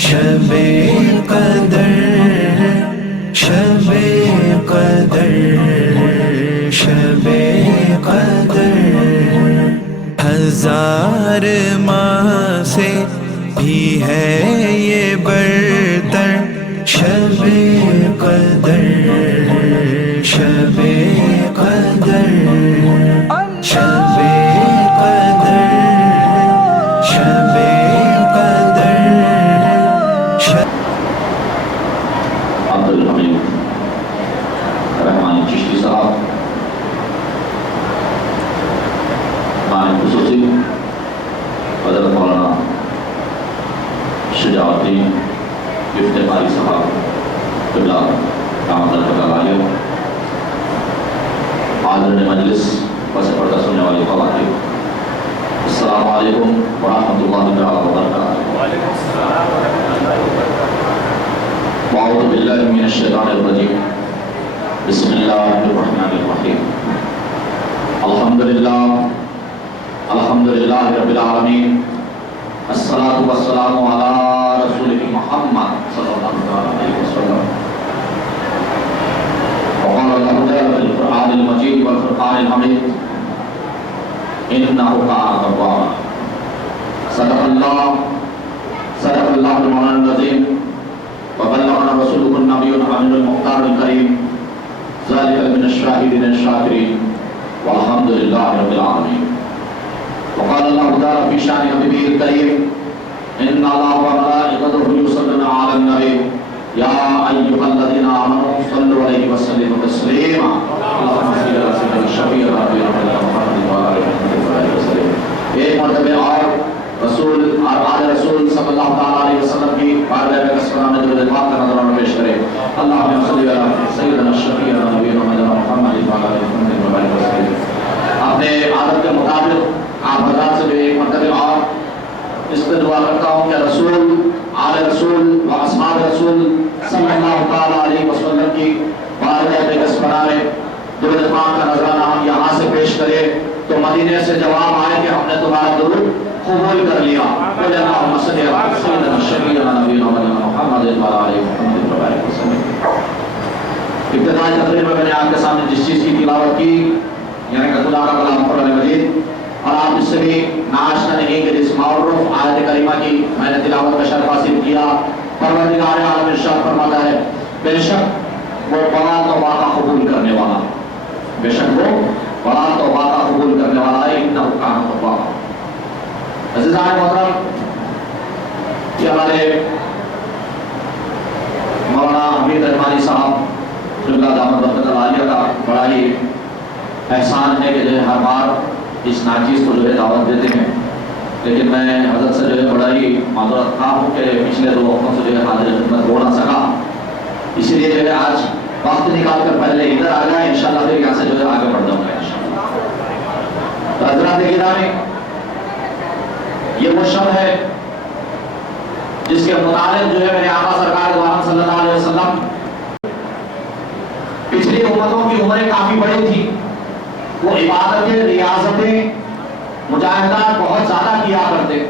شب قدر شب قدر شب قدر ہزار ماہ سے بھی ہے یہ برتر شب قدر شب قدر شب قدر شب قدر عبدالحمید رحمانی چشتی صاحب معنی خصوصی حضرت مولانا شجاع الدین افتخاری صاحب قبلہ دامت البقاء العالیہ، حاضرین مجلس پس پردہ سننے والی خواتین، السلام علیکم ورحمۃ اللہ وبرکاتہ۔ اعوذ باللہ من الشیطان الرجیم، بسم اللہ الرحمن الرحیم، الحمدللہ رب العالمین، الصلاۃ والسلام علی رسول محمد صلی اللہ علیہ وسلم۔ وقال اللہ تعالی فی القرآن المجید والفرقان الحمید انہ کان توابا۔ صدق اللہ المولانا العظیم وبلغنا رسوله النبی الامین المختار الکریم، ذلک من الشاہدین الشاکرین والحمد للہ رب العالمین۔ وقال اللہ تعالی فی شان حبیبہ الکریم ان اللہ وملائکتہ یصلون علی النبی یا ایھا الذین آمنوا صلوا علیہ وسلموا تسلیما اللهم صل علی سیدنا الشفیع محمد وعلی آلہ وسلم۔ ایک مرتبہ اور رسول اور آل رسول صلی اللہ علیہ وسلم کی بارگاہ میں قصبہ میں درود پاک کا نظرانہ پیش کرے۔ اللهم صل علی سیدنا الشفیع نبینا محمد وعلی آلہ وسلم۔ اپنے عادت کے مطابق آپ حضرات سے بھی ایک مرتبہ اور اس پہ دعا کرتا ہوں کہ رسول آل رسول و اصحاب رسول صلی اللہ علیہ وسلم کی بارگاہ میں قصبہ میں درود پاک کا نظرانہ ہم یہاں سے پیش کرے تو مدینے سے جواب آئے کہ ہم نے تمہارا درود قبول کر لیا۔ اللہم صلی علی سیدنا الشفیع نبینا محمد وعلی آلہ وسلم۔ ابتدائی تقریر میں نے آپ کے سامنے جس چیز کی تلاوت کی یعنی کہ خدا کا کلام قرآن مجید، اور آپ اس سے بھی ناشنا نہیں کہ جس معروف آیت کریمہ کی میں نے تلاوت کا شرف حاصل کیا۔ پروردگار عالم ارشاد فرماتا ہے بے شک وہ بڑا توبہ کا قبول کرنے والا، بے شک وہ بڑا توبہ کا قبول کرنے والا ہے، انہ کان توابا۔ عزیزان محترم، یہ ہمارے مولانا حمید رحمانی صاحب قبلہ دامت البقاء العالیہ کا بڑا ہی احسان ہے کہ جو ہے ہر بار اس ناچیز کو جو ہے دعوت دیتے ہیں، لیکن میں حضرت سے جو ہے بڑا ہی معذرت خواہ ہوں کہ پچھلے 2 وقتوں سے جو ہے حاضر خدمت ہو نہ سکا، اسی لیے جو ہے آج وقت نکال کر پہلے ادھر آ جائیں، انشاءاللہ پھر یہاں سے جو ہے آگے بڑھ جاؤں گا انشاءاللہ۔ حضرات گرامی، یہ وہ شب ہے جس کے متعلق جو ہے میرے آقا سرکار دو عالم صلی اللہ علیہ وسلم پچھلی امتوں کی عمریں کافی بڑی تھی، وہ عبادتیں ریاضتیں مجاہدات بہت زیادہ کیا کرتے،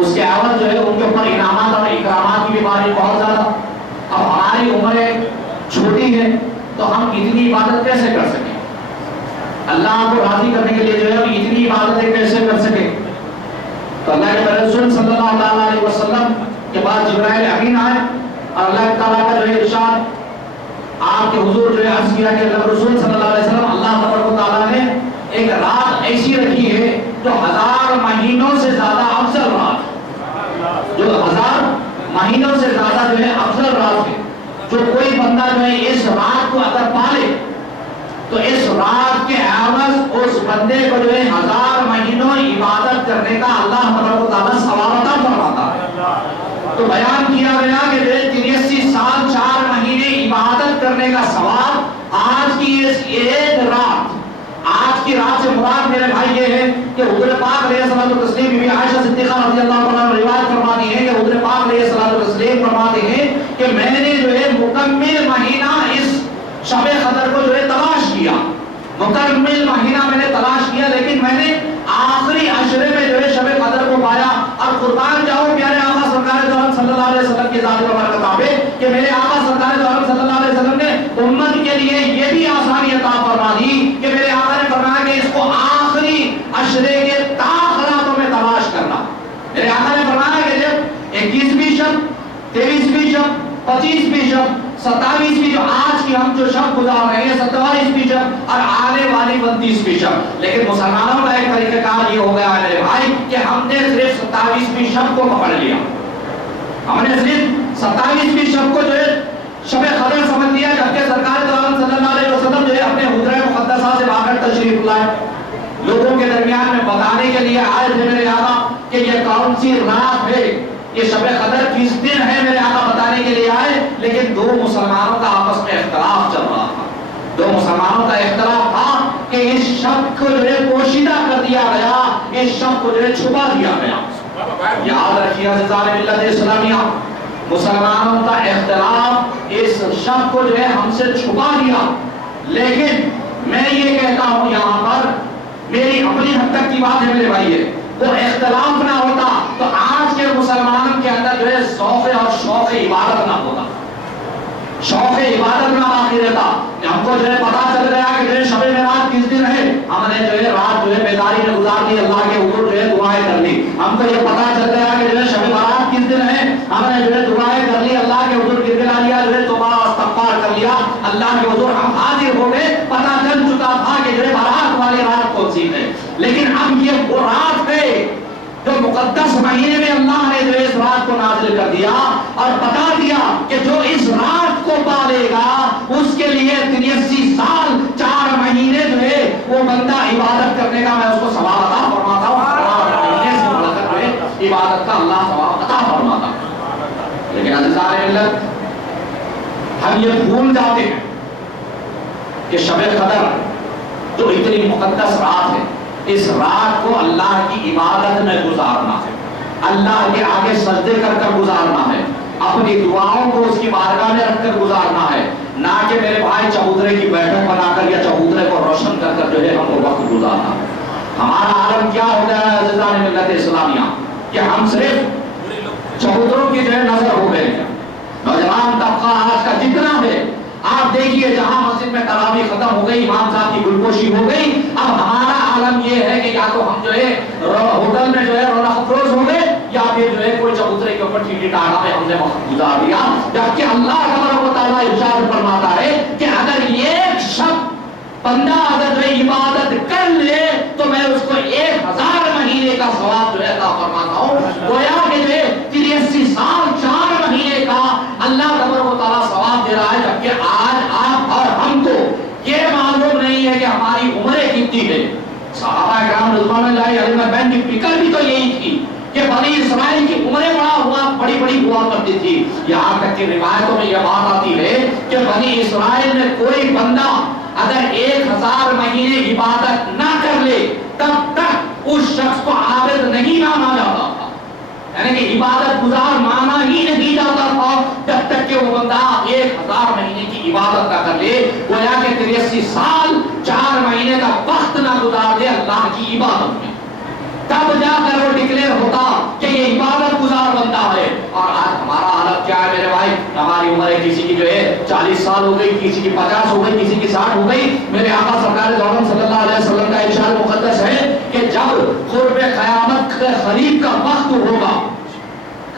اس کے عوض جو ہے ان کے اوپر انعامات اور اکرامات کی بھی باری بہت زیادہ۔ اب ہماری عمریں چھوٹی ہے تو ہم اتنی عبادت کیسے کر سکیں، اللہ کو راضی کرنے کے لیے جو ہے ہم اتنی عبادتیں کیسے کر سکیں؟ تو اللہ کے رسول صلی اللہ علیہ وسلم کے بعد جبرائیل امین آئے اور اللہ تعالیٰ کا جو ہے ارشاد آپ کے حضور جو ہے عرض کیا کہ اللہ رسول صلی اللہ علیہ وسلم اللہ تبارک و تعالیٰ نے ایک رات ایسی رکھی ہے جو 1000 مہینوں سے زیادہ افضل رات، جو 1000 مہینوں سے زیادہ جو ہے افضل رات ہے۔ جو کوئی بندہ جو ہے اس رات کو اگر پالے تو اس رات کے عوض اس بندے کو جو ہے 1000 مہینوں عبادت کرنے کا اللہ تبارک و تعالیٰ ثواب عطا فرماتا ہے۔ تو بیان کیا گیا کہ 83 سال 4 مہینے عبادت کرنے کا ثواب آج کی اس ایک رات، آج کی رات سے مراد میرے بھائی یہ ہے کہ حضور پاک علیہ الصلوۃ والتسلیم بی بی عائشہ صدیقہ رضی اللہ عنہا روایت فرماتی ہیں کہ حضور پاک علیہ الصلوۃ والتسلیم فرماتے ہیں کہ میں نے جو ہے مکمل مہینہ اس شب قدر کو جو ہے تلاش کیا، مکمل مہینہ میں نے تلاش کیا، لیکن میں نے آخری عشرے میں جو ہے شب قدر کو پایا۔ اور قربان جاؤ پیارے آقا سرکار دو عالم صلی اللہ علیہ وسلم کی ذات و برکتہ پہ کہ میرے آقا سرکار دو عالم صلی اللہ علیہ وسلم نے امت کے لیے یہ بھی آسانی عطا فرما دی کہ میرے آقا نے فرمایا کہ اس کو آخری عشرے کے تاخراتوں میں تلاش کرنا. میرے آقا نے فرمایا کہ جب 21ویں شب، 23ویں شب، 25ویں شب، 27ویں جو آج کی ہم جو شب گزار رہے ہیں 27ویں شب اور آنے والی 29ویں شب، لیکن مسلمانوں کا ایک طریقہ کار یہ ہو گیا ہے میرے بھائی کہ ہم نے صرف 27ویں شب کو پکڑ لیا. ہم نے صرف 27ویں شب کو جو ہے شب قدر سمجھ لیا، جبکہ سرکار دو عالم صلی اللہ علیہ وسلم جو ہے اپنے حجرہ مقدسہ سے باہر تشریف لائے، لوگوں کے درمیان میں بتانے کے لیے آئے تھے میرے آقا کہ یہ کون سی رات ہے، یہ شب قدر کس دن ہے. میرے آقا بتانے کے لیے آئے، لیکن دو مسلمانوں کا آپس میں اختلاف چل رہا تھا. دو مسلمانوں کا اختلاف تھا کہ اس شب کو جو ہے پوشیدہ کر دیا گیا، اس شب کو جو ہے چھپا دیا گیا. یاد رکھیے عزیزان ملت اسلامیہ، مسلمانوں کا اختلاف اس شب کو جو ہے ہم سے چھپا دیا. لیکن میں یہ کہتا ہوں یہاں پر میری اپنی حد تک کی بات ہے میرے بھائی، وہ اختلاف نہ ہوتا تو آج کے مسلمانوں کے اندر جو ہے ذوق اور شوق عبادت نہ ہوتا، شوق عبادت نہ باقی رہتا. ہم کو جو ہے پتا چل گیا کہ جو ہے شب معراج کس دن ہے، ہم نے جو ہے رات جو ہے بیداری میں گزار دی، اللہ کے حضور جو ہے دعائیں کر لی. ہم کو یہ پتا چل گیا کہ جو ہے شب برات کس دن ہے، ہم نے جو ہے دعائیں کر لی، اللہ کے حضور گرگلا لیا، جو ہے توبہ استغفار کر لیا، اللہ کے حضور ہم حاضر ہو گئے. پتا چل چکا تھا کہ جو ہے برات والی رات کون سی ہے. لیکن اب یہ وہ رات ہے جو مقدس مہینے میں اللہ نے جو اس رات کو نازل کر دیا اور بتا دیا کہ جو اس رات کو پالے گا اس کے لیے 83 سال 4 مہینے جو ہے وہ بندہ عبادت کرنے کا میں اس کو ثواب عطا فرماتا ہوں. عبادت کا اللہ ثواب عطا فرماتا. لیکن عزیزان ملت ہم یہ بھول جاتے ہیں کہ شب قدر جو اتنی مقدس رات ہے، اس رات کو اللہ کی عبادت میں گزارنا ہے، اللہ کے آگے سجدے کر کر گزارنا ہے، اپنی دعاؤں کو اس کی بارگاہ میں رکھ کر گزارنا ہے، نہ کہ میرے بھائی چبوترے کی بیٹھک بنا کر یا چبوترے کو روشن کر کر جو ہے ہم کو وقت گزارنا. ہمارا عالم کیا ہو گیا ہے عزیزان ملت اسلامیہ کہ ہم صرف چبوتروں کی جو ہے نظر ہو گئے ہیں. نوجوان طبقہ آج کا جتنا ہے آپ دیکھیے جہاں مسجد میں تراویح ختم ہو گئی، امام صاحب کی گلگوشی ہو گئی، اب ہمارا عالم یہ ہے کہ یا تو ہم جو ہے ہوٹل میں جو ہے رونق افروز ہو گئے یا پھر جو ہے کوئی چبوترے کے اوپر ٹھیٹھی ٹاٹا میں ہم نے وقت گزار دیا. جبکہ اللہ تبارک و تعالیٰ ارشاد فرماتا ہے کہ اگر ایک شب بندہ اگر جو ہے عبادت کر لے تو میں اس کو 1000 مہینے کا ثواب جو ہے عطا فرماتا ہوں. گویا کہ جو ہے 83 سال 4 مہینے کا اللہ تبارک و تعالیٰ ثواب دے رہا ہے. جبکہ آج آپ اور ہم کو یہ معلوم نہیں ہے کہ ہماری عمریں کتنی ہے. صحابہ کرام رضوان اللہ علیہم اجمعین کی فکر بھی تو یہی تھی کہ بنی اسرائیل کی عمریں بڑی بڑی ہوا کرتی تھی. یہاں تک کہ روایتوں میں یہ بات آتی ہے کہ بنی اسرائیل میں کوئی بندہ اگر 1000 مہینے عبادت نہ کر لے تب تک اس شخص کو عابد نہیں مانا جاتا تھا، یعنی کہ عبادت گزار مانا ہی نہیں جاتا تھا جب تک کہ وہ بندہ 1000 مہینے کی عبادت نہ کر لے. گویا کہ 83 سال 4 مہینے کا وقت نہ گزار دے اللہ کی عبادت میں، تب جا کر وہ ڈکلیئر ہوتا کہ یہ عبادت گزار بندہ ہے. اور آج ہمارا حالت کیا ہے میرے بھائی؟ ہماری عمر کسی کی جو ہے 40 سال ہو گئی، کسی کی 50 ہو گئی، کسی کی 60 ہو گئی. میرے آقا سرکار دو عالم صلی اللہ علیہ وسلم کا ارشاد مقدس ہے کہ جب قرب قیامت کے قریب کا وقت ہوگا،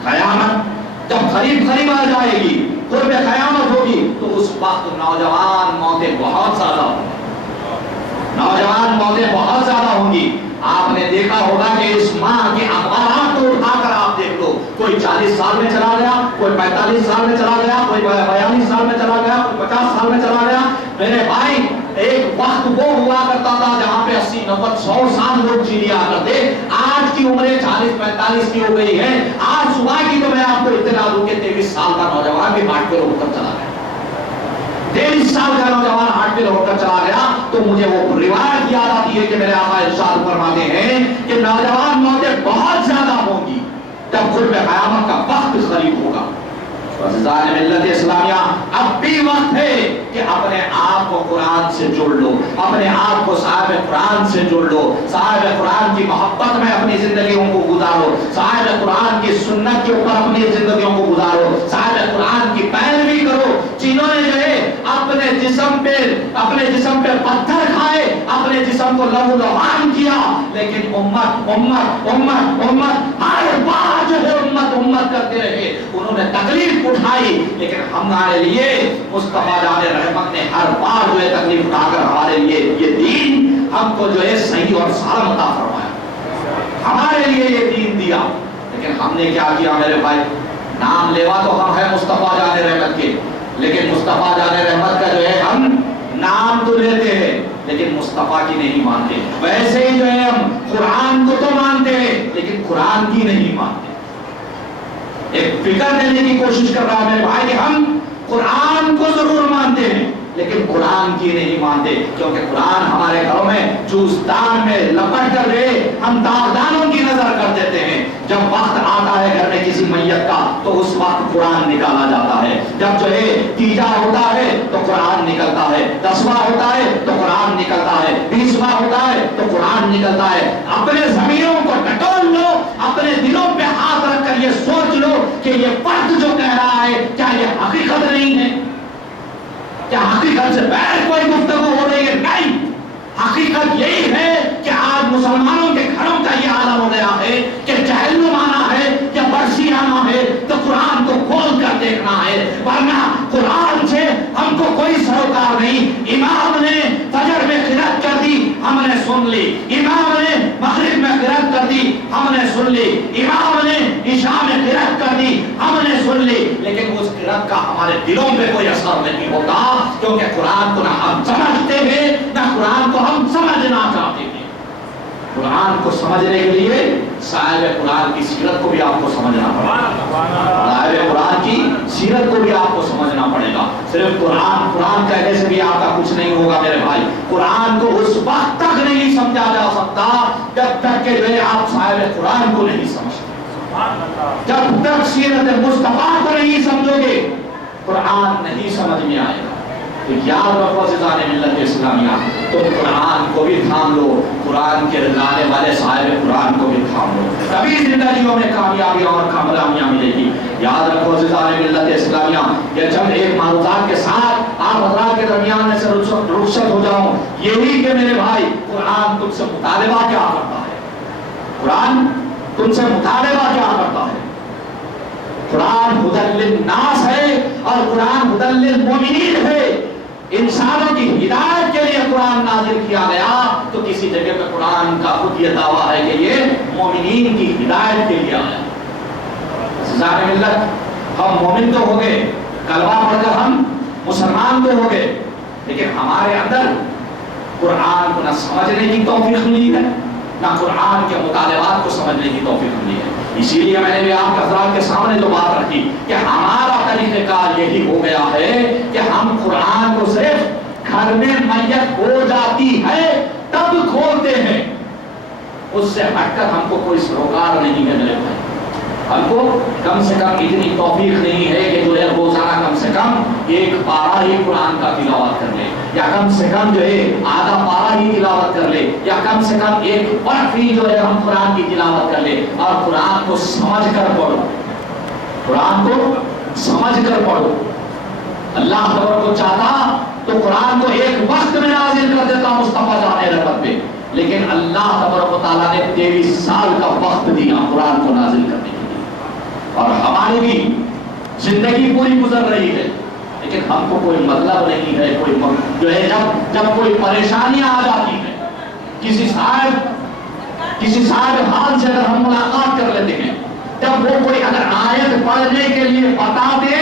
قیامت جب قریب آ جائے گی، قرب قیامت ہوگی، تو اس وقت نوجوان موتیں بہت زیادہ ہوں گی، نوجوان موتیں بہت زیادہ ہوں گی. آپ نے دیکھا ہوگا کہ اس ماہ کے اخبارات کو اٹھا کر آپ دیکھ لو، کوئی 40 سال میں چلا گیا، کوئی 45 سال میں چلا گیا، کوئی 42 سال میں چلا گیا، کوئی 50 سال میں چلا گیا. میرے بھائی ایک وقت وہ ہوا کرتا تھا جہاں پہ 80 90 100 سال لوگ جی لیا کرتے. آج کی عمریں 40 45 کی ہو گئی ہے. آج صبح کی تو میں آپ کو اطلاع دوں کہ 23 سال کا نوجوان بھی ہارٹ فیل ہو کر چلا گیا، 23 سال کا نوجوان ہارٹ فیل ہو کر چلا گیا. تو مجھے وہ روایت یاد آتی ہے کہ میرے آقا ارشاد فرماتے ہیں کہ نوجوان موتیں بہت زیادہ ہوں گی جب قرب قیامت کا وقت قریب ہوگا. عزیزان ملت اسلامیہ، اب بھی وقت ہے کہ اپنے آپ کو قرآن سے جوڑ لو، اپنے آپ کو صاحب قرآن سے جوڑ لو، صاحب قرآن کی محبت میں اپنی زندگیوں کو گزارو، صاحب قرآن کی سنت کے اوپر اپنی زندگیوں کو گزارو، صاحب قرآن کی پیروی کرو۔ جنہوں نے جو ہے اپنے جسم پہ پتھر کھائے، اپنے جسم کو لہو لہان کیا، لیکن امت امت امت امت ہر بار جو ہے امت کرتے رہے، انہوں نے تکلیف اٹھائی، لیکن ہمارے لیے مصطفیٰ جان رحمت نے ہر بار جو ہے تکلیف اٹھا کر ہمارے لیے یہ دین ہم کو جو ہے صحیح اور سالم عطا فرمایا، ہمارے لیے یہ دین دیا۔ لیکن ہم نے کیا کیا میرے بھائی؟ نام لیوا تو ہم ہے مصطفیٰ جان رحمت کے، لیکن مصطفیٰ جان رحمت کا جو ہے ہم نام تو لیتے ہیں لیکن مصطفیٰ کی نہیں مانتے۔ ویسے ہی جو ہے ہم قرآن کو تو مانتے ہیں لیکن قرآن کی نہیں مانتے۔ ایک فکر دینے کی کوشش کر رہا ہے میرے بھائی کہ ہم قرآن کو ضرور مانتے ہیں لیکن قرآن کی نہیں مانتے، کیونکہ قرآن ہمارے گھروں میں جوزدان میں لپٹ کر رہے ہم داغدانوں کی نظر کر دیتے ہیں۔ جب وقت آتا ہے گھر میں کسی میت کا تو اس وقت قرآن نکالا جاتا ہے، جب جو ہے تیجا ہوتا ہے تو قرآن نکلتا ہے، 10واں ہوتا ہے تو قرآن نکلتا ہے، 20واں ہوتا ہے تو قرآن نکلتا ہے۔ اپنے ضمیروں کو ٹٹول لو، اپنے دلوں پہ ہاتھ رکھ کر یہ سوچ لو کہ یہ فرد جو کہہ رہا ہے کیا یہ حقیقت نہیں ہے؟ کیا حقیقت سے بغیر کوئی گفتگو ہو رہی ہے؟ نہیں، حقیقت یہی ہے کہ آج مسلمانوں کے گھروں کا یہ عالم ہو گیا ہے کہ چہلم آنا ہے یا برسی آنا ہے تو قرآن کو کھول کر دیکھنا ہے، ورنہ قرآن سے ہم کو کوئی سروکار نہیں۔ امام نے فجر میں قرات کر دی، ہم نے سن لی، امام نے مغرب میں قرات کر دی، ہم نے سن لی، امام نے عشاء میں قرات کر دی، ہم نے سن لی، لیکن اس قرات کا ہمارے دلوں پہ کوئی اثر نہیں ہوتا، کیونکہ قرآن کو نہ ہم سمجھتے ہیں نہ قرآن کو ہم سمجھنا چاہتے ہیں۔ قرآن کو سمجھنے کے لیے صاحب قرآن کی سیرت کو بھی آپ کو سمجھنا پڑے گا، صاحب قرآن کی سیرت کو بھی آپ کو سمجھنا پڑے گا۔ صرف قرآن کہنے سے بھی آپ کا کچھ نہیں ہوگا میرے بھائی۔ قرآن کو اس وقت تک نہیں سمجھا جا سکتا جب تک کہ جو ہے آپ صاحب قرآن کو نہیں سمجھتے۔ جب تک سیرت مصطفیٰ کو نہیں سمجھو گے قرآن نہیں سمجھ میں آئے گا۔ تو یاد رکھو عزیزان ملت اسلامیہ، تم قرآن کو بھی تھام لو، قرآن کے لانے والے صاحب قرآن کو بھی تھام لو، تبھی زندگیوں میں کامیابی اور کامیابیاں ملے گی۔ یاد رکھو عزیزان ملت اسلامیہ، یہ چند ایک معروضات کے ساتھ آپ حضرات کے درمیان میں سے رخصت ہو جاؤں، یہی کہ میرے بھائی قرآن تم سے مطالبہ کیا کرتا ہے؟ قرآن تم سے مطالبہ کیا کرتا ہے؟ قرآن ہدی للناس ہے اور قرآن ہدی للمؤمنین ہے۔ انسانوں کی ہدایت کے لیے قرآن نازل کیا گیا، تو کسی جگہ پہ قرآن کا خود یہ دعویٰ ہے کہ یہ مومنین کی ہدایت کے لیے آیا۔ عزیزان ملت، ہم مومن تو ہو گئے، کلمہ پڑھ کر ہم مسلمان تو ہو گئے، لیکن ہمارے اندر قرآن کو نہ سمجھنے کی توفیق ملی ہے نہ قرآن کے مطالبات کو سمجھنے کی توفیق ملی ہے۔ اسی لیے میں نے بھی آپ حضرات کے سامنے جو بات رکھی کہ ہمارا طریقہ کار یہی ہو گیا ہے کہ ہم قرآن کو صرف گھر میں میت ہو جاتی ہے تب کھولتے ہیں، اس سے ہٹ کر ہم کو کوئی سروکار نہیں ہے میرے بھائی۔ ہم کو کم سے کم اتنی توفیق نہیں ہے کہ جو ہے روزانہ کم سے کم ایک پارہ ہی قرآن کا تلاوت کر لے، یا کم سے کم جو ہے آدھا پارہ ہی تلاوت کر لے، یا کم سے کم ایک وقت ہی جو ہے ہم قرآن کی تلاوت کر لے، اور قرآن کو سمجھ کر پڑھو، قرآن کو سمجھ کر پڑھو۔ اللہ تبارک کو چاہتا تو قرآن کو ایک وقت میں نازل کر دیتا مصطفیٰ جان رحمت پہ، لیکن اللہ تبارک و تعالیٰ نے 23 سال کا وقت دیا قرآن کو نازل کرنے کے لیے، اور ہماری بھی زندگی پوری گزر رہی ہے، لیکن ہم کو کوئی مطلب نہیں ہے، کوئی جو ہے جب کوئی پریشانیاں آ جاتی ہیں، کسی صاحب حال سے اگر ہم ملاقات کر لیتے ہیں، جب وہ کوئی اگر آیت پڑھنے کے لیے بتا دے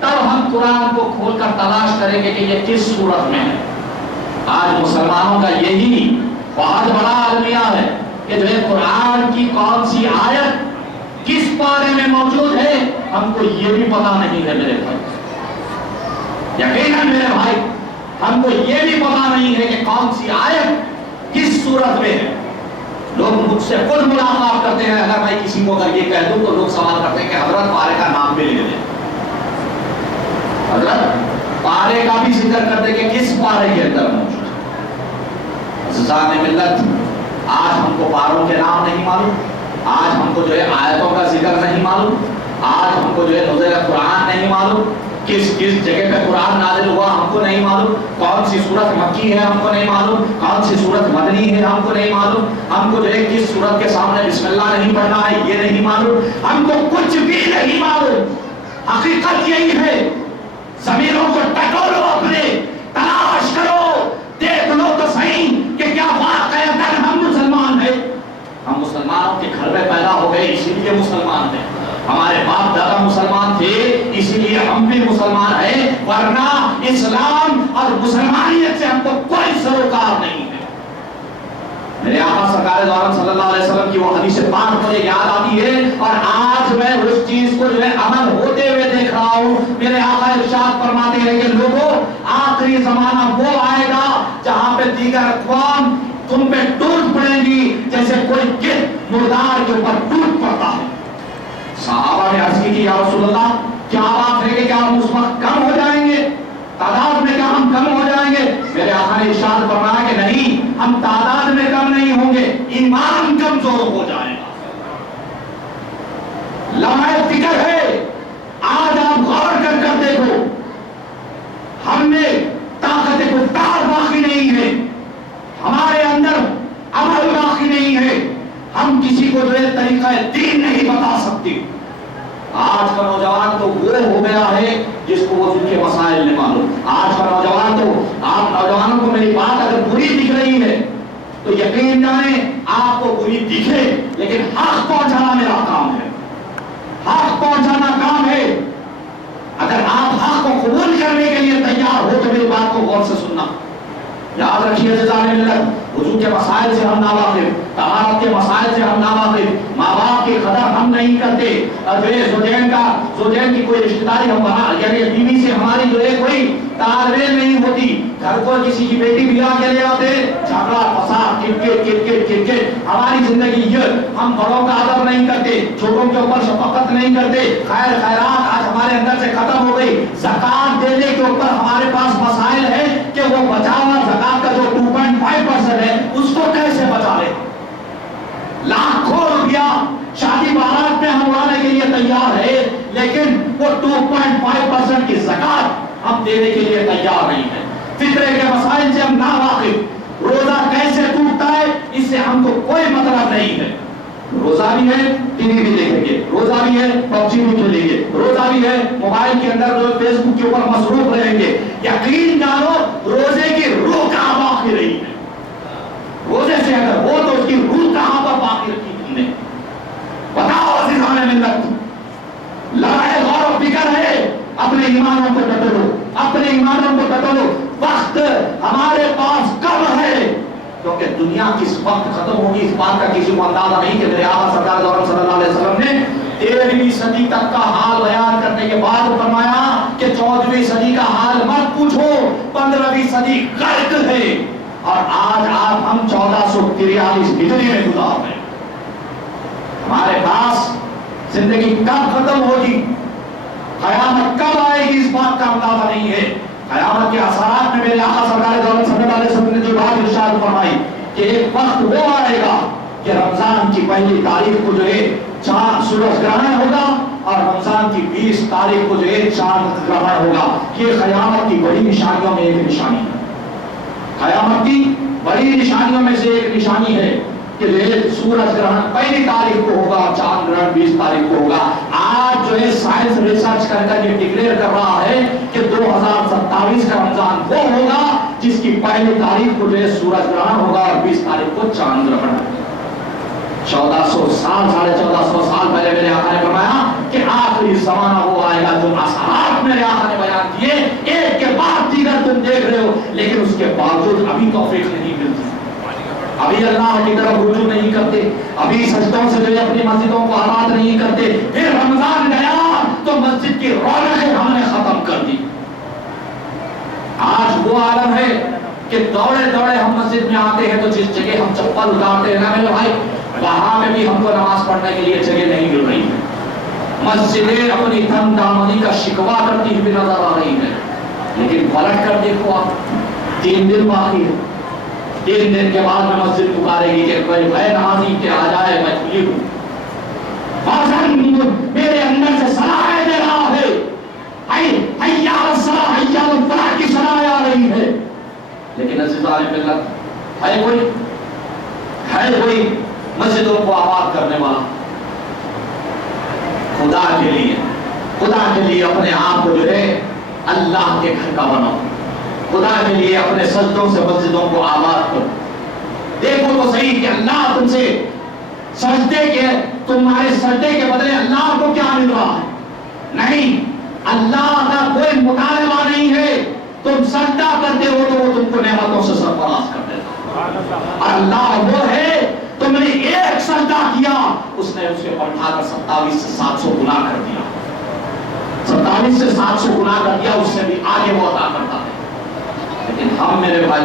تب ہم قرآن کو کھول کر تلاش کریں گے کہ یہ کس صورت میں ہے۔ آج مسلمانوں کا یہی بہت بڑا المیہ ہے کہ جو ہے قرآن کی کون سی آیت کس پارے میں موجود ہے ہم کو یہ بھی پتا نہیں ہے میرے بھائی۔ یقیناً میرے بھائی ہم کو یہ بھی پتا نہیں ہے کہ کون سی آیت کس صورت میں ہے۔ لوگ مجھ سے خود ملاقات کرتے ہیں، اگر میں کسی کو اگر یہ کہہ دوں تو لوگ سوال کرتے ہیں کہ حضرت پارے کا نام بھی لے لیں، ذکر کرتے کہ کس پارے کے اندر موجود ہے۔ عزیزان ملت، آج ہم کو پاروں کے نام نہیں معلوم، آج ہم کو جو ہے آیتوں کا ذکر نہیں معلوم، آج ہم کو جو ہے نزول قرآن نہیں معلوم، کس کس جگہ پہ قرآن نازل ہوا ہم کو نہیں معلوم، کون سی سورت مکی ہے ہم کو نہیں معلوم، کون سی سورت مدنی ہے ہم کو نہیں معلوم، ہم کو جو ہے کس سورت کے سامنے بسم اللہ نہیں پڑھنا ہے یہ نہیں معلوم، ہم کو کچھ بھی نہیں معلوم۔ حقیقت یہی ہے، ضمیروں کو ٹٹولو، اپنے تلاش کرو، دیکھ لو تو صحیح کہ کیا واقعتاً ہم مسلمان ہیں۔ ہم مسلمانوں کے گھر میں پیدا ہو گئے اسی لیے مسلمان ہیں، ہمارے باپ دادا مسلمان تھے اسی لیے ہم بھی مسلمان ہیں، ورنہ اسلام اور مسلمانیت سے ہم کو کوئی سروکار نہیں ہے۔ میرے آقا سرکار دو عالم صلی اللہ علیہ وسلم کی وہ حدیث پاک مجھے یاد آتی ہے، اور آج میں اس چیز کو جو ہے عمل ہوتے ہوئے دیکھ رہا ہوں۔ میرے آقا ارشاد فرماتے ہیں کہ لوگوں، آخری زمانہ وہ آئے گا جہاں پہ دیگر اقوام تم پہ ٹوٹ پڑیں گی جیسے کوئی گرد مردار کے اوپر ٹوٹ پڑتا ہے۔ صحابہ نے عرض کی کہ یا رسول اللہ، کیا بات ہے کہ کیا ہم اس وقت کم ہو جائیں گے، تعداد میں کیا ہم کم ہو جائیں گے؟ میرے آقا نے ارشاد فرمایا کہ نہیں، ہم تعداد میں کم نہیں ہوں گے، ایمان کمزور ہو جائے گا۔ لمحہ فکر ہے، آج آپ غور کر کر دیکھو، ہم میں طاقت گفتار باقی نہیں ہے، ہمارے اندر عمل باقی نہیں ہے، ہم کسی کو جو ہے طریقہ دین نہیں بتا سکتے۔ آج کا نوجوان تو وہ ہو گیا ہے جس کو وضو کے مسائل نہیں معلوم۔ آج کا نوجوان تو، آپ نوجوانوں کو میری بات اگر بری دکھ رہی ہے تو یقین جانیں آپ کو بری دکھے، لیکن حق پہنچانا میرا کام ہے، حق پہنچانا کام ہے۔ اگر آپ حق کو قبول کرنے کے لیے تیار ہو تو میری بات کو غور سے سننا۔ یاد رکھیے عزیزان ملت، وضو کے مسائل سے ہم ناواقف، طہارت کے مسائل سے ہم ناواقف، ماں باپ کی قدر ہم نہیں کرتے، زوجین کی کوئی رشتہ داری ہم بنا، یعنی بیوی سے ہماری جو ہے کوئی تالمیل نہیں ہوتی، گھر کو کسی کی بیٹی بلا کے لے آتے، جھگڑا فساد کرکٹ ہماری زندگی یہ، ہم بڑوں کا ادب نہیں کرتے، چھوٹوں کے اوپر شفقت نہیں کرتے، خیر خیرات آج ہمارے اندر سے ختم ہو گئی۔ زکات دینے کے اوپر ہمارے پاس مسائل ہے کہ وہ بچا ہوا زکات کا جو 2.5% ہے اس کو کیسے بچا لے۔ لاکھوں روپیہ شادی بارات میں ہم اڑانے کے لیے تیار ہے، لیکن وہ 2.5% کی زکات ہم دینے کے لیے تیار نہیں ہے۔ فطرے کے مسائل سے ہم ناواقف، روزہ کیسے ٹوٹتا ہے اس سے ہم کو کوئی مطلب نہیں ہے۔ روزہ بھی ہے ٹی وی بھی دیکھیں گے، روزہ بھی ہے پبجی بھی کھیلیں گے، روزہ بھی ہے موبائل کے اندر جو فیس بک کے اوپر مصروف رہیں گے۔ یقین جانو روزے کی روح کہاں باقی رہی ہے؟ روزے سے اگر ہو تو اس کی روح کہاں پر باقی رکھی تم نے؟ بتاؤ عزیزان ملت، لڑائی غور و فکر ہے، اپنے ایمانوں کو ٹٹولو، اپنے ایمانوں کو ٹٹولو۔ وقت ہمارے پاس کم ہے، کیونکہ دنیا کس وقت ختم ہوگی اس بات کا کسی کو اندازہ نہیں کہ میرے آقا سرکار دو عالم صلی اللہ علیہ وسلم نے 13ویں صدی تک کا حال بیان کرنے کے بعد فرمایا کہ 14ویں صدی کا حال مت پوچھو، 15ویں صدی غرق ہے، اور آج ہم 1443 ہجری میں گزار رہے ہیں۔ ہمارے پاس زندگی کب ختم ہوگی، قیامت کب آئے گی اس بات کا اندازہ نہیں ہے۔ قیامت کے اثرات میں میرے آقا سرکار دو عالم صلی اللہ علیہ وسلم نے جو بات ارشاد فرمائی کہ ایک وقت وہ آئے گا کہ رمضان کی پہلی تاریخ کو جو ہے چاند سورج گرہن ہوگا، اور رمضان کی 20 تاریخ کو جو ہے چاند گرہن ہوگا۔ یہ قیامت کی بڑی نشانیوں میں ایک نشانی ہے، قیامت کی بڑی نشانیوں میں سے ایک نشانی ہے کہ جو ہے سورج گرہن پہلی تاریخ کو ہوگا، چاند گرہن 20 تاریخ کو ہوگا۔ آج جو ہے سائنس ریسرچ کر یہ ڈکلیئر کر رہا ہے کہ 2027 کا رمضان وہ ہوگا جس کی پہلی تاریخ کو جو ہے سورج گرہن ہوگا اور 20 تاریخ کو چاند گرہن ہوگا۔ 1400 سال 1450 سال پہلے میرے آقا نے فرمایا کہ آخری زمانہ وہ آئے گا جو اثرات میرے آقا نے بیان کیے ایک کے بعد دیگر تم دیکھ رہے ہو، لیکن اس کے باوجود ابھی توفیق نہیں ملتی، ابھی اللہ کی طرف رجوع نہیں کرتے، ابھی سجدوں سے جو ہے اپنی مسجدوں کو آباد نہیں کرتے۔ پھر رمضان گیا تو مسجد کی رونقیں ہم نے ختم کر دی۔ آج وہ عالم ہے کہ دوڑے دوڑے ہم مسجد میں آتے ہیں تو جس جگہ ہم چپل اتارتے ہیں نا میرے بھائی، وہاں میں بھی ہم کو نماز پڑھنے کے لیے جگہ نہیں مل رہی ہے۔ مسجدیں اپنی تن دامنی کا شکوا کرتی ہوئی نظر آ رہی ہیں، لیکن لیکن پلٹ کر دیکھو آپ 3 دن باقی ہے، 3 دن کے بعد میں مسجد پکارے گی کہ کوئی ہے نمازی کہ آ جائے، میں کھلی ہوں، میرے اندر سے صلاح دے رہا ہے، حی علی الصلاح حی علی الفلاح کی صلاح آ رہی ہے، لیکن عزیزان ملت ہے کوئی مسجدوں کو آباد کرنے والا؟ خدا کے لیے اپنے آپ کو جو ہے اللہ کے گھر کا بناؤ، خدا کے لیے اپنے سجدوں سے مسجدوں کو آباد کرو۔ دیکھو تو صحیح کہ اللہ تم سے تمہارے سجدے کے بدلے اللہ کو کیا مل رہا ہے؟ نہیں، اللہ کا کوئی مطالبہ نہیں ہے، تم سجدہ کرتے ہو تو وہ تم کو نعمتوں سے سرفراز کر دیتا ہے۔ اللہ وہ ہے، تم نے ایک سجدہ کیا، اس نے اس کے اٹھا کر 27 سے 700 گنا کر دیا، 27 سے 700 گنا کر دیا، اس سے بھی آگے وہ عطا کرتا ہے۔ لیکن ہم میرے بھائی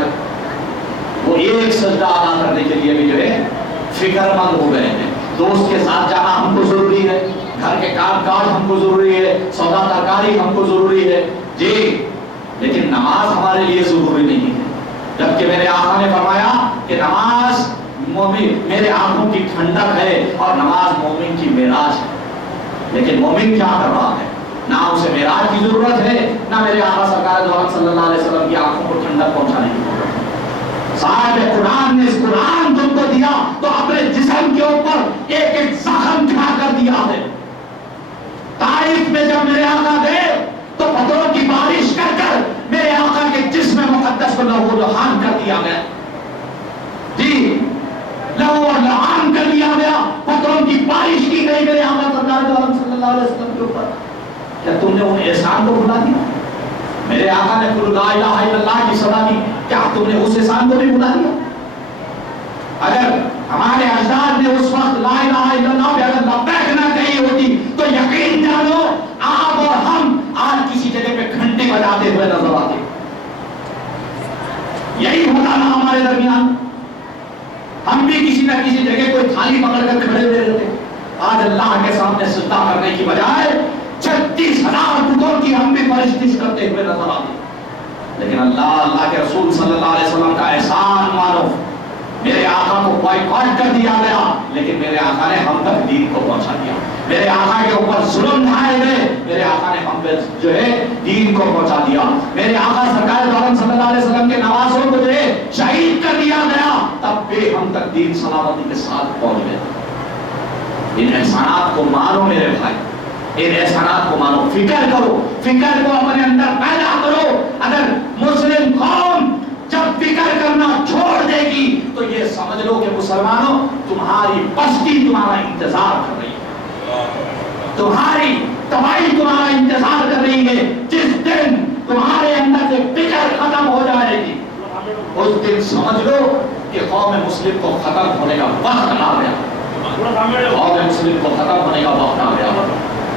وہ ایک سجدہ ادا کرنے کے لیے بھی جو ہے فکر مند ہو گئے ہیں۔ دوست کے ساتھ جانا ہم کو ضروری ہے، گھر کے کام کاج ہم کو ضروری ہے، سودا ترکاری ہم کو ضروری ہے جی، لیکن نماز ہمارے لیے ضروری نہیں ہے۔ جبکہ میرے آقا نے فرمایا کہ نماز مومن میرے آنکھوں کی ٹھنڈک ہے اور نماز مومن کی معراج ہے، لیکن مومن کیا کر رہا ہے؟ نہ اسے معراج کی ضرورت ہے، نہ میرے آقا سرکار دو عالم صلی اللہ علیہ وسلم کی آنکھوں کو ٹھنڈک پہنچانے کی ضرورت ہے۔ صاحب قرآن نے اس قرآن تم کو دیا تو اپنے جسم کے اوپر ایک ایک زخم کھا کر دیا ہے۔ طائف میں جب میرے آقا گئے تو پتھروں کی بارش کر کر میرے آقا کے جسم مقدس کو لہو لہان کر دیا گیا جی، لہو لہان کر دیا گیا، پتھروں کی بارش کی گئی میرے آقا سرکار دو عالم صلی اللہ علیہ وسلم کے اوپر۔ کیا تم نے ان احسان کو بھلا دیا؟ میرے آقا نے قل لا الہ الا اللہ کی صدا دی، کیا تم نے اس احسان کو بھی بھلا دیا؟ اگر ہمارے اجداد نے اس وقت لا الہ الا اللہ پہ اگر لبیک نہ کہی ہوتی تو یقین جانو آپ اور ہم آج کسی جگہ پہ گھنٹے بجاتے ہوئے نظر آتے، یہی ہوتا نا ہمارے درمیان، ہم بھی کسی نہ کسی جگہ کوئی تھالی پکڑ کر کھڑے ہوئے رہتے۔ آج اللہ کے سامنے سجدہ کرنے کی بجائے 36,000 بتوں کی ہم بھی پرستش کرتے ہوئے نظر آتے۔ لیکن اللہ کے رسول صلی اللہ علیہ وسلم کا احسان مانو، میرے آقا کو بائیکاٹ کر دیا گیا لیکن میرے آقا نے ہم تک دین کو پہنچا دیا، میرے آقا کے اوپر ظلم ڈھائے گئے، میرے آقا نے ہم پہ جو ہے دین کو پہنچا دیا، میرے آقا سرکار دو عالم صلی اللہ علیہ وسلم کے نواسوں کو جو ہے شہید کر دیا گیا، تب بھی ہم تک دین سلامتی کے ساتھ پہنچ گئے۔ ان احسانات کو مانو میرے بھائی، ان احسانات کو مانو، فکر کرو، فکر کو اپنے اندر پیدا کرو۔ اگر مسلم قوم جب فکر کرنا چھوڑ دے گی تو یہ سمجھ لو کہ مسلمانوں تمہاری بستی تمہارا انتظار کر رہی ہے، تمہاری تباہی تمہارا انتظار کر رہی ہے۔ جس دن تمہارے اندر سے فکر ختم ہو جائے گی اس دن سمجھ لو کہ قوم مسلم کو ختم ہونے کا وقت آ گیا، قوم مسلم کو ختم ہونے کا وقت آ گیا۔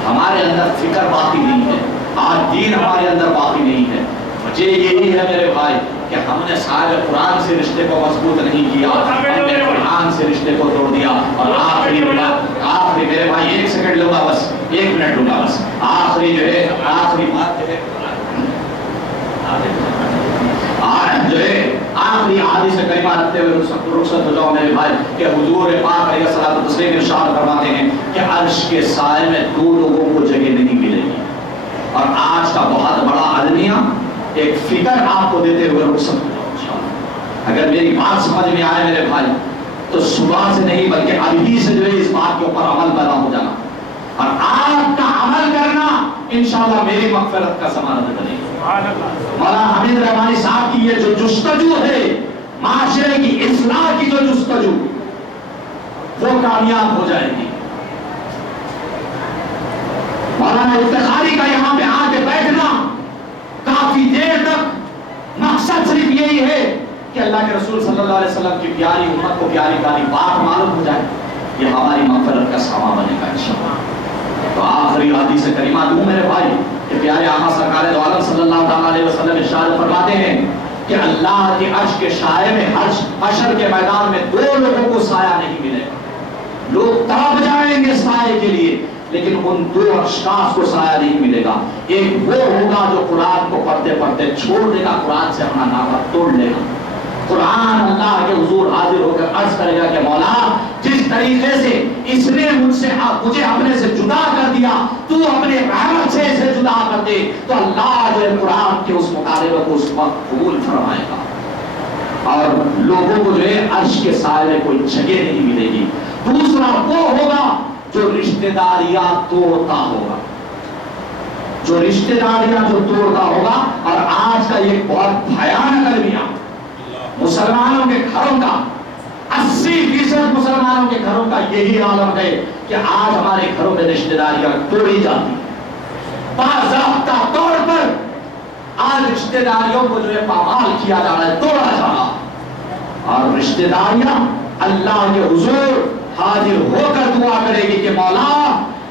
ہمارے اندر فکر باقی نہیں ہے، آج دین ہمارے اندر باقی نہیں ہے۔ وجہ یہی ہے میرے بھائی کہ ہم نے صاحب قرآن سے رشتے کو مضبوط نہیں کیا، ہم نے قرآن سے رشتے کو توڑ دیا۔ اور آخری میرے بھائی 1 سیکنڈ لوں گا، بس 1 منٹ لوں گا، بس آخری جو ہے آخری بات جو ہے آخری حدیث کریمہ رکھتے ہوئے رخصت ہو جاؤ میرے بھائی کہ حضور پاک علیہ الصلوۃ والتسلیم ارشاد فرماتے ہیں کہ عرش کے سائے میں 2 لوگوں کو جگہ نہیں ملے گی۔ اور آج کا بہت بڑا المیہ ایک فکر آپ کو دیتے ہوئے رخصت ہو جاؤ انشاءاللہ۔ اگر میری بات سمجھ میں آئے میرے بھائی تو صبح سے نہیں بلکہ ابھی سے جو ہے اس بات کے اوپر عمل پیدا ہو جانا، اور آپ کا عمل کرنا انشاءاللہ میری مغفرت کا ضمانت بنے گی۔ مولانا حمید رحمانی صاحب کی یہ جو جستجو ہے معاشرے کی اصلاح کی جو جستجو وہ کامیاب ہو جائے گی۔ مولانا افتخاری کا یہاں پہ آ کے بیٹھنا کافی دیر تک مقصد صرف یہی ہے کہ اللہ کے رسول صلی اللہ علیہ وسلم کی پیاری امت کو پیاری پیاری بات معلوم ہو جائے، یہ ہماری مغفرت کا سامان بنے گا انشاءاللہ۔ تو آخری حدیث کریمہ دوں میرے بھائی کہ پیارے آقا سرکار دو عالم صلی اللہ علیہ وسلم ارشاد فرماتے ہیں کہ اللہ کے عرش کے سائے میں حشر کے میدان میں 2 لوگوں کو سایہ نہیں ملے گا۔ لوگ تڑپ جائیں گے سائے کے لیے، لیکن ان دو اشخاص کو سایہ نہیں ملے گا. ایک وہ ہوگا جو قرآن کو پڑھتے پڑھتے چھوڑ دے گا, قرآن سے اپنا ناطہ توڑ لے گا. قرآن اللہ کے حضور حاضر ہو کر عرض کرے گا کہ مولا جس طریقے سے اس نے مجھے اپنے سے جدا کر دیا, تو اپنے رحمت سے اسے جدا کر دے. تو اللہ جو ہے قرآن کے اس مطالبے کو اس وقت قبول فرمائے گا, اور لوگوں کو جو ہے عرش کے سائے میں کوئی جگہ نہیں ملے گی. دوسرا وہ ہوگا جو رشتہ داریاں توڑتا ہوگا, جو رشتہ داریاں جو توڑتا ہوگا. اور آج کا یہ بہت بھیانک المیہ مسلمانوں کے گھروں کا 80% مسلمانوں کے گھروں کا یہی عالم ہے کہ آج ہمارے گھروں میں رشتہ داریاں توڑی جاتی ہیں. باضابطہ طور پر آج رشتہ داریوں کو جو ہے پامال کیا جا رہا ہے, توڑا جا رہا ہے. اور رشتہ داریاں اللہ کے حضور حاضر ہو کر دعا کرے گی کہ مولا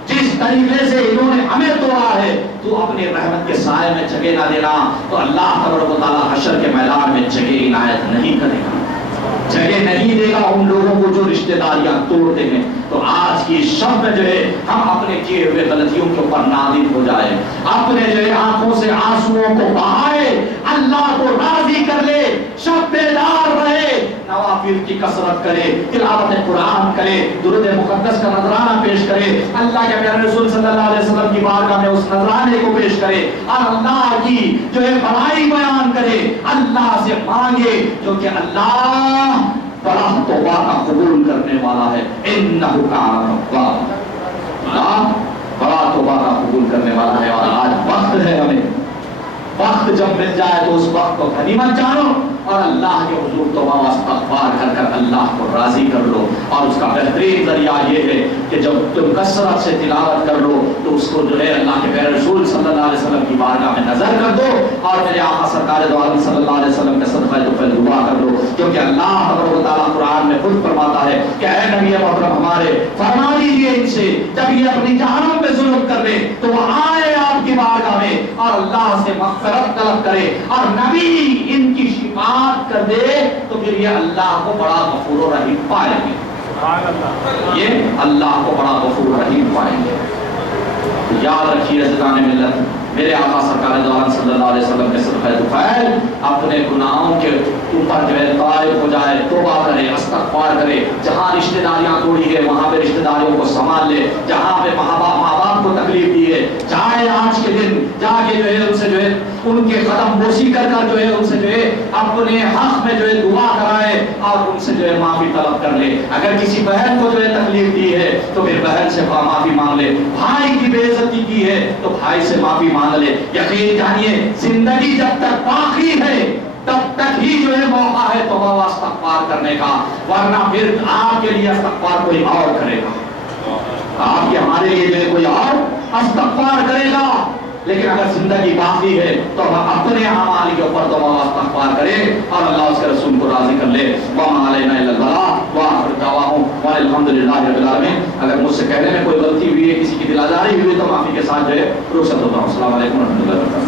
جس طریقے سے انہوں نے ہمیں توڑا ہے, تو اپنی رحمت کے سائے میں جگہ نہ دینا. تو اللہ تبارک و تعالیٰ حشر کے میدان میں جگہ عنایت نہیں کرے گا, جگہ نہیں دے گا ان لوگوں کو جو رشتہ داریاں توڑتے ہیں. تو آج کی شب میں جو ہے ہم اپنے کیے ہوئے غلطیوں کے اوپر نادم ہو جائے, اپنے جو ہے آنکھوں سے آنسوؤں کو بہائے, اللہ کو راضی کر لے, شب بیدار رہے, نوافل کی کثرت کرے, تلاوت قرآن کرے, درود مقدس کا نذرانہ پیش کرے, اللہ کے پیارے رسول صلی اللہ علیہ وسلم کی بارگاہ میں اس نذرانے کو پیش کرے, اور اللہ کی جو ہے بڑائی بیان کرے, اللہ سے مانگے, کیونکہ اللہ بڑا توبہ کا قبول کرنے والا ہے. انہ کان توابا, اللہ بڑا توبہ کا قبول کرنے والا ہے. اور آج وقت ہے, ہمیں وقت جب مل جائے تو اس وقت کو غنیمت جانو, اور اللہ کے حضور توبہ و استغفار کر کر اللہ کو راضی کر لو. اور اس کا بہترین ذریعہ یہ ہے کہ جب تم کثرت سے تلاوت کر لو تو اس کو جو ہے اللہ کے پیارے رسول صلی اللہ علیہ وسلم کی بارگاہ میں نظر کر دو, اور میرے آقا سرکار دو عالم صلی اللہ علیہ وسلم کا صدقہ توفیل دعا کر دو. کیونکہ اللہ تبارک و تعالیٰ قرآن میں خود فرماتا ہے کہ اے نبی محترم ہمارے فرما دیجیے ان سے جب یہ اپنی جہنم پہ ظلم کر لے تو وہ آئے آپ کی بارگاہ میں اور اللہ سے مغفرت طلب کرے, اور نبی ان کی شفاعت کر دے, تو پھر یہ اللہ کو بڑا غفور و رحیم پائیں گے. یہ اللہ کو بڑا غفور و رحیم پائیں گے. یاد رکھیے عزیزان ملت, میرے آقا سرکار دو عالم صلی اللہ علیہ وسلم کے صدقہ توفیل اپنے گناہوں کے اوپر جو ہے طائب ہو جائے, توبہ کرے, استغفار کرے. جہاں رشتہ داریاں توڑی ہے وہاں پہ رشتہ داریوں کو سنبھال لے, جہاں پہ ماں باپ کو تکلیف دی ہے چاہے آج کے دن جا کے جو ہے ان سے جو ہے ان کے قدم بوسی کر کر جو ہے ان سے جو ہے اپنے حق میں جو ہے دعا کرائے, اور ان سے جو ہے معافی طلب کر لے. اگر کسی بہن کو جو ہے تکلیف دی ہے تو پھر بہن سے معافی مانگ لے, بھائی کی بے عزتی کی ہے تو بھائی سے معافی مانگ لے. یقین جانیے زندگی جب تک باقی ہے تب تک ہی جو ہے موقع ہے توبہ و استغفار کرنے کا, ورنہ پھر آپ کے لیے استغفار کوئی اور کرے گا, آپ کے ہمارے لیے جو ہے کوئی اور استغفار کرے گا. لیکن اگر زندگی باقی ہے تو ہم اپنے اعمال کے اوپر توبہ و استغفار کریں اور اللہ اس کے رسول کو راضی کر لے. وما علینا الا البلاغ وآخر دعواہم والحمدللہ رب العالمین. اگر مجھ سے کہنے میں کوئی غلطی ہوئی ہے, کسی کی دل آزاری ہوئی ہے, تو معافی کے ساتھ جو ہے رخصت ہوتا ہوں. السلام علیکم ورحمۃ اللہ وبرکاتہ.